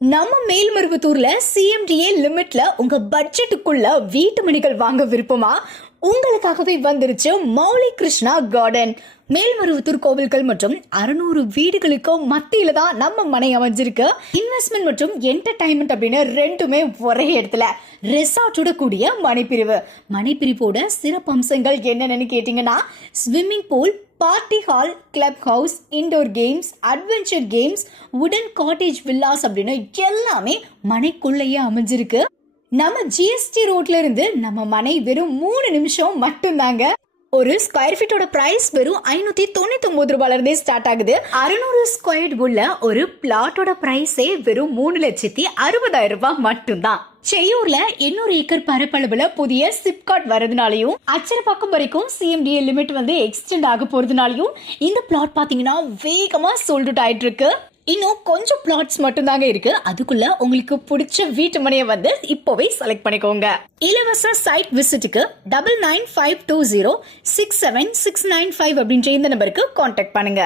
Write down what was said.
நம்ம மேல்மருவத்தூர்ல சிஎம்டிஏ லிமிட்ல உங்க பட்ஜெட்டுக்குள்ள வீட்டு மணிகள் வாங்க விருப்பமா? உங்களுக்காகவே வந்துருச்சு மௌலி கிருஷ்ணா கார்டன். மேல்மருவத்தூர் கோவில்கள் மற்றும் 600 வீடுகளுக்கு மத்தியில தான் நம்ம மனை அமைஞ்சிருக்கு. இன்வெஸ்ட்மெண்ட் மற்றும் என்டர்டைன்மெண்ட் அப்படின்னு ரெண்டுமே ஒரே இடத்துல. ரெசார்ட்டோட கூடிய மனைப்பிரிவோட சிறப்பு அம்சங்கள் என்னென்னு கேட்டீங்கன்னா, swimming pool, party hall, club house, indoor games, adventure games, வுடன் காட்டேஜ் வில்லாஸ் அப்படின்னு எல்லாமே மனைக்குள்ளேயே அமைஞ்சிருக்கு. நம்ம ஜிஎஸ்டி ரோட்ல இருந்து நம்ம மனை வெறும் 3 நிமிஷம் மட்டும்தாங்க. ஒரு ஸ்கொயர் ஃபீட்டோட பிரைஸ் வெறும் 599 ரூபாயில இருந்தே ஸ்டார்ட் ஆகுது. 600 ஸ்கொயர் உள்ள ஒரு பிளாட்டோட பிரைஸே வெறும் 3,60,000 ரூபாய் மட்டும்தான். செய்யூர்ல 800 ஏக்கர் பரப்பளவுல புதிய சிப்காட் வரதுனாலையும், அச்சரப்பாக்கம் வரைக்கும் சிஎம்டிஏ லிமிட் எக்ஸ்டெண்ட் ஆக போறதுனாலையும் இந்த பிளாட் பாத்தீங்கன்னா வேகமா சோல்ட் அவுட் ஆயிட்டு இருக்கு. இன்னும் கொஞ்சம் பிளாட்ஸ் மட்டும் தாங்க இருக்கு. அதுக்குள்ள உங்களுக்கு பிடிச்ச வீட்டு மனையை இப்போவே செலக்ட் பண்ணிக்கோங்க. இலவச சைட் விசிட்டுக்கு 9952067695 அப்படின்ற இந்த நம்பருக்கு கான்டாக்ட் பண்ணுங்க.